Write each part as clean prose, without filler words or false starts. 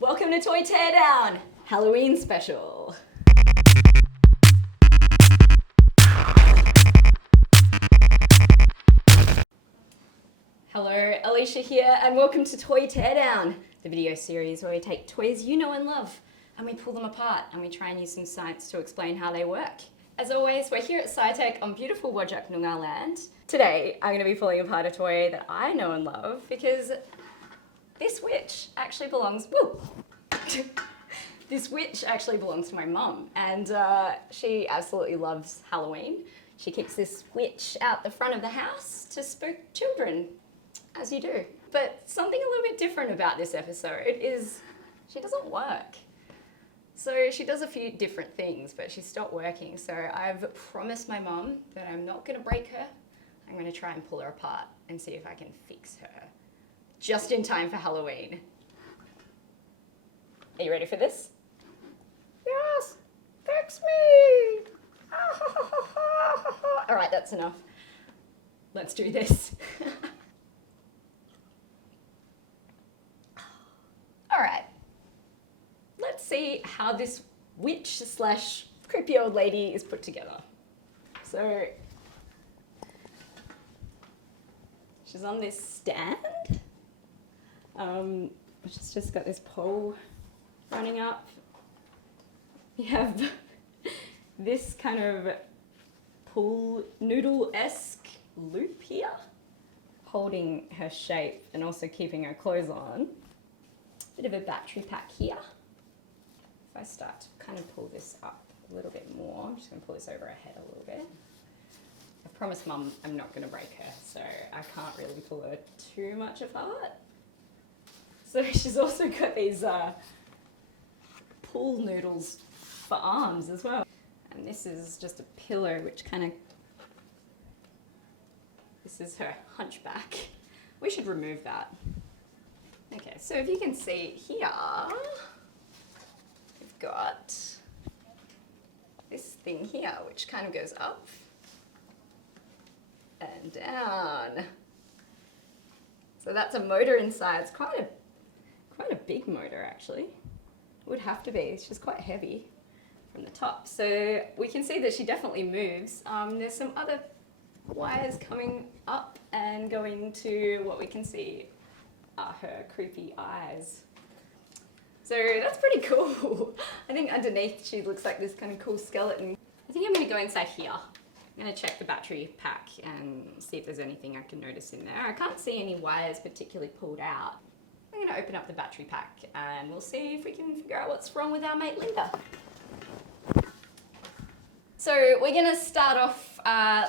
Welcome to Toy Teardown, Halloween special. Hello, Alicia here, and welcome to Toy Teardown, the video series where we take toys you know and love, and we pull them apart, and we try and use some science to explain how they work. As always, we're here at SciTech on beautiful Whadjuk Noongar land. Today, I'm going to be pulling apart a toy that I know and love, because this witch actually belongs, this witch actually belongs to my mum, and she absolutely loves Halloween. She keeps this witch out the front of the house to spook children, as you do. But something a little bit different about this episode is she doesn't work. So she does a few different things, but she stopped working. So I've promised my mum that I'm not gonna break her. I'm gonna try and pull her apart and see if I can fix her. Just in time for Halloween. Are you ready for this? Yes, fix me! All right, that's enough. Let's do this. All right, let's see how this witch slash creepy old lady is put together. So, she's on this stand, which has just got this pole running up. You have this kind of pool noodle-esque loop here, holding her shape and also keeping her clothes on. Bit of a battery pack here. If I start to kind of pull this up a little bit more, I'm just going to pull this over her head a little bit. I promised Mum I'm not going to break her, so I can't really pull her too much apart. So she's also got these pool noodles for arms as well. And this is just a pillow which kind of, this is her hunchback. We should remove that. Okay, so if you can see here, we've got this thing here which kind of goes up and down. So that's a motor inside. It's quite a big motor actually. It would have to be. It's just quite heavy from the top. So we can see that she definitely moves. There's some other wires coming up and going to what we can see are her creepy eyes. So that's pretty cool. I think underneath she looks like this kind of cool skeleton. I think I'm gonna go inside here. I'm gonna check the battery pack and see if there's anything I can notice in there. I can't see any wires particularly pulled out. I'm gonna open up the battery pack and we'll see if we can figure out what's wrong with our mate Linda. So we're gonna start off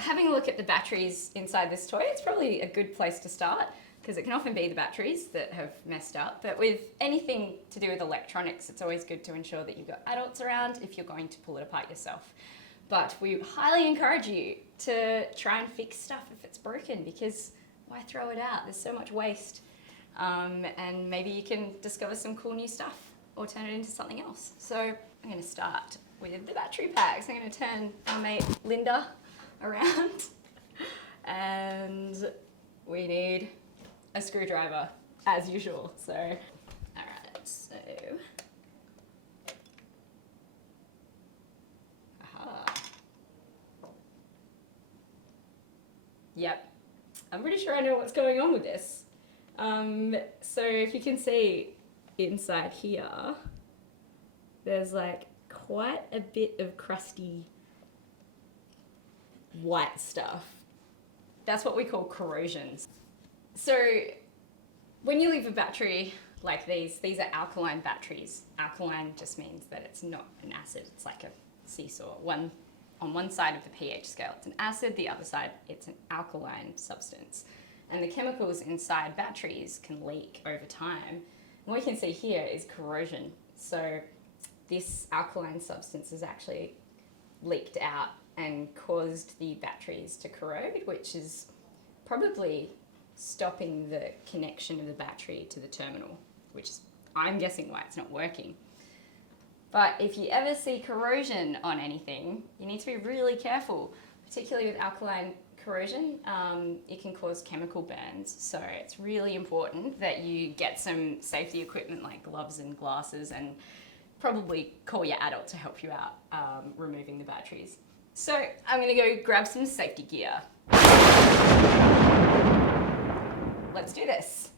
having a look at the batteries inside this toy. It's probably a good place to start because it can often be the batteries that have messed up. But with anything to do with electronics, it's always good to ensure that you've got adults around if you're going to pull it apart yourself. But we highly encourage you to try and fix stuff if it's broken, because why throw it out? There's so much waste. And maybe you can discover some cool new stuff or turn it into something else. So I'm gonna start with the battery packs. I'm gonna turn our mate Linda around and we need a screwdriver as usual. So, all right, so, aha. Yep, I'm pretty sure I know what's going on with this. So if you can see inside here, there's like quite a bit of crusty white stuff. That's what we call corrosions. So when you leave a battery like these are alkaline batteries. Alkaline just means that it's not an acid, it's like a seesaw. On one side of the pH scale it's an acid, the other side it's an alkaline substance. And the chemicals inside batteries can leak over time. What we can see here is corrosion. So this alkaline substance has actually leaked out and caused the batteries to corrode, which is probably stopping the connection of the battery to the terminal, which is, I'm guessing, why it's not working. But if you ever see corrosion on anything, you need to be really careful, particularly with alkaline corrosion, it can cause chemical burns. So it's really important that you get some safety equipment like gloves and glasses, and probably call your adult to help you out removing the batteries. So I'm gonna go grab some safety gear. Let's do this.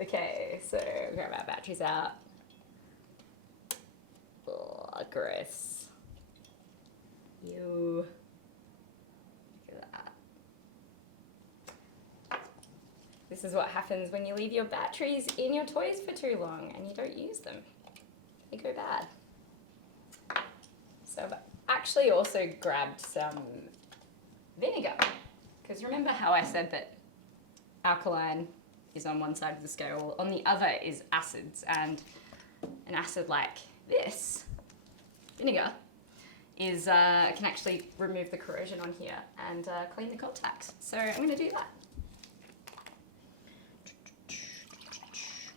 Okay, so grab our batteries out. Oh, gross. Ew. Look at that. This is what happens when you leave your batteries in your toys for too long and you don't use them. They go bad. So I've actually also grabbed some vinegar, because remember how I said that alkaline is on one side of the scale, on the other is acids, and an acid like this, vinegar, is can actually remove the corrosion on here and clean the contacts. So I'm going to do that.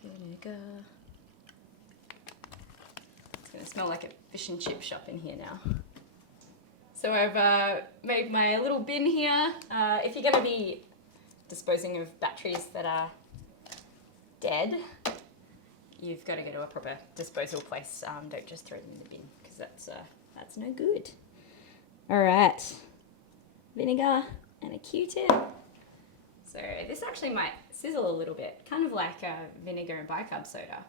Vinegar. It's going to smell like a fish and chip shop in here now. So I've made my little bin here. If you're going to be disposing of batteries that are dead, you've got to go to a proper disposal place. Don't just throw them in the bin, because that's no good. All right, vinegar and a Q-tip. So this actually might sizzle a little bit, kind of like vinegar and bicarb soda.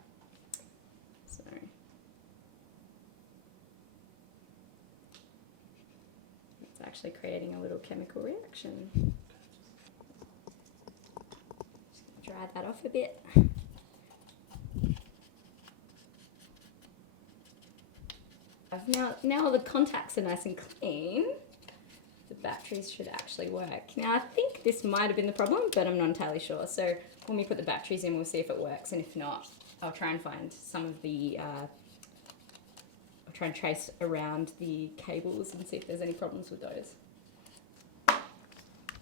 So it's actually creating a little chemical reaction. Just gonna dry that off a bit. Now the contacts are nice and clean, the batteries should actually work. Now I think this might have been the problem, but I'm not entirely sure. So when we put the batteries in, we'll see if it works, and if not, I'll try and find some of the, I'll try and trace around the cables and see if there's any problems with those.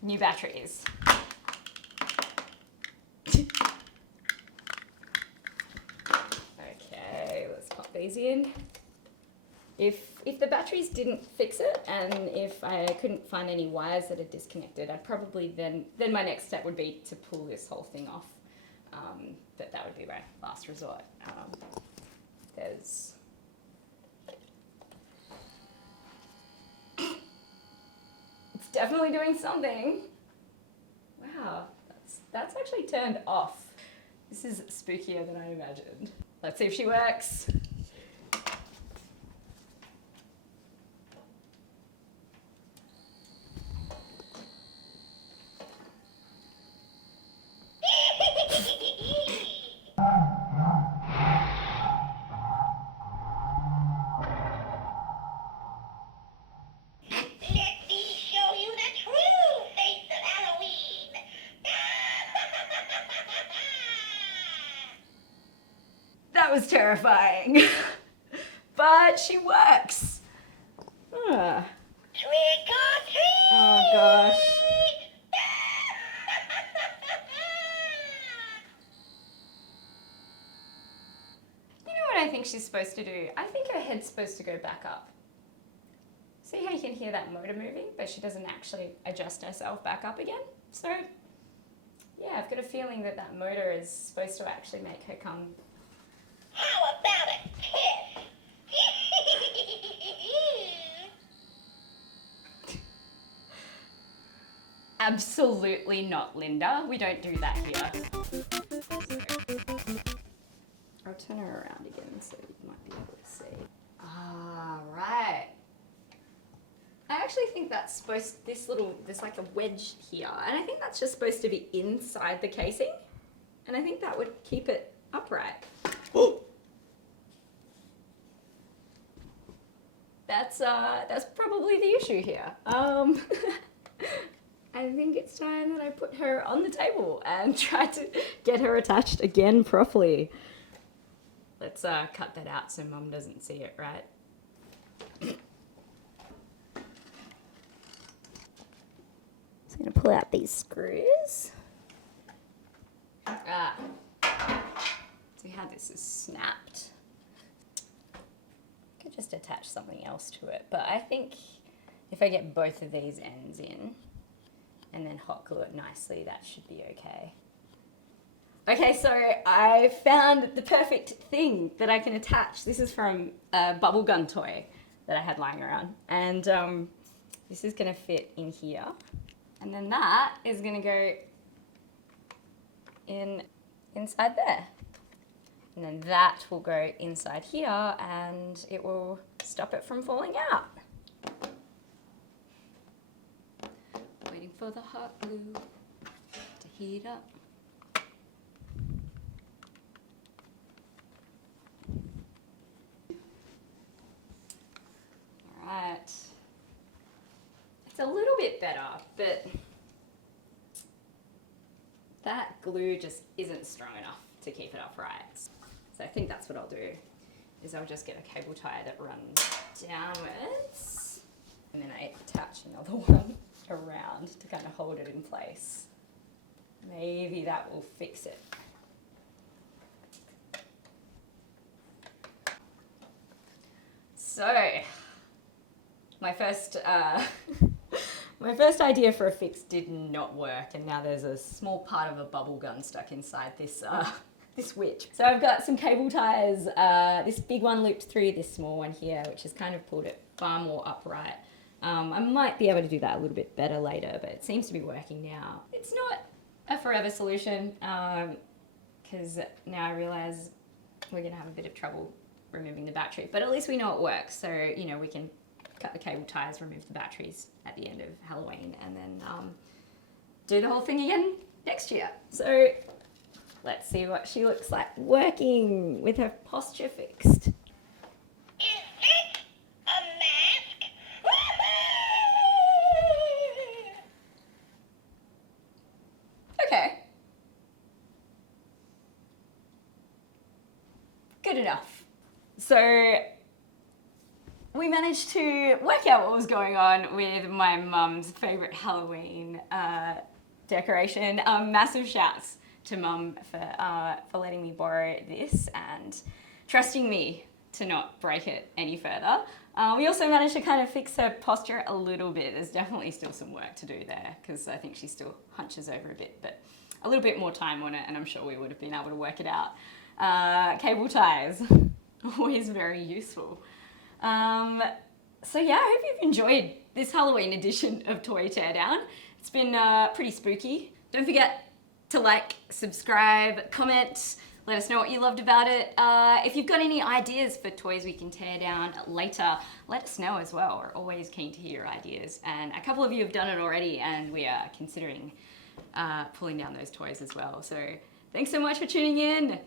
New batteries. Okay, let's pop these in. If the batteries didn't fix it, and if I couldn't find any wires that are disconnected, I'd probably then my next step would be to pull this whole thing off. That would be my last resort. It's definitely doing something. Wow, that's actually turned off. This is spookier than I imagined. Let's see if she works. That was terrifying. But she works. Trick or treat! Oh gosh. You know what I think she's supposed to do? I think her head's supposed to go back up. See how you can hear that motor moving, but she doesn't actually adjust herself back up again? So, yeah, I've got a feeling that that motor is supposed to actually make her come. How about a kiss? Absolutely not, Linda. We don't do that here. I'll turn her around again so you might be able to see. Ah, right. I actually think that's supposed, there's like a wedge here, and I think that's just supposed to be inside the casing, and I think that would keep it upright. Oh. That's probably the issue here. I think it's time that I put her on the table and try to get her attached again properly. Let's cut that out so Mum doesn't see it, right? Just gonna pull out these screws. See how this is snapped? Could just attach something else to it, but I think if I get both of these ends in and then hot glue it nicely, that should be okay. Okay, so I found the perfect thing that I can attach. This is from a bubble gun toy that I had lying around. And this is gonna fit in here. And then that is gonna go inside there. And then that will go inside here and it will stop it from falling out. Waiting for the hot glue to heat up. Right. It's a little bit better, but that glue just isn't strong enough to keep it upright. So I think that's what I'll do, is I'll just get a cable tie that runs downwards, and then I attach another one around to kind of hold it in place. Maybe that will fix it. So, my first idea for a fix did not work, and now there's a small part of a bubble gun stuck inside this this witch. So I've got some cable ties, this big one looped through this small one here, which has kind of pulled it far more upright. I might be able to do that a little bit better later, but it seems to be working now. It's not a forever solution, because now I realize we're gonna have a bit of trouble removing the battery, but at least we know it works. So, you know, we can cut the cable ties, remove the batteries at the end of Halloween, and then do the whole thing again next year. So let's see what she looks like working with her posture fixed. Is this a mask? Okay. Good enough. So we managed to work out what was going on with my mum's favourite Halloween decoration. Massive shouts to Mum for letting me borrow this and trusting me to not break it any further. We also managed to kind of fix her posture a little bit. There's definitely still some work to do there because I think she still hunches over a bit, but a little bit more time on it and I'm sure we would have been able to work it out. Cable ties, always very useful. So yeah, I hope you've enjoyed this Halloween edition of Toy Teardown. It's been pretty spooky. Don't forget to like, subscribe, comment, let us know what you loved about it. If you've got any ideas for toys we can tear down later, let us know as well. We're always keen to hear your ideas. And a couple of you have done it already and we are considering pulling down those toys as well. So thanks so much for tuning in.